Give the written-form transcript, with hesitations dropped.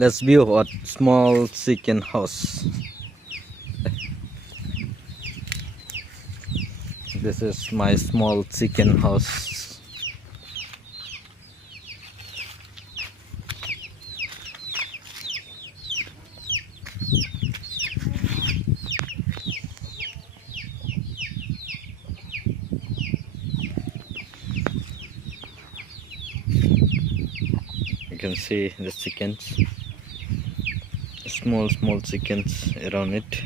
Let's view what small chicken house. This is my small chicken house. You can see the chickens, small chickens around it.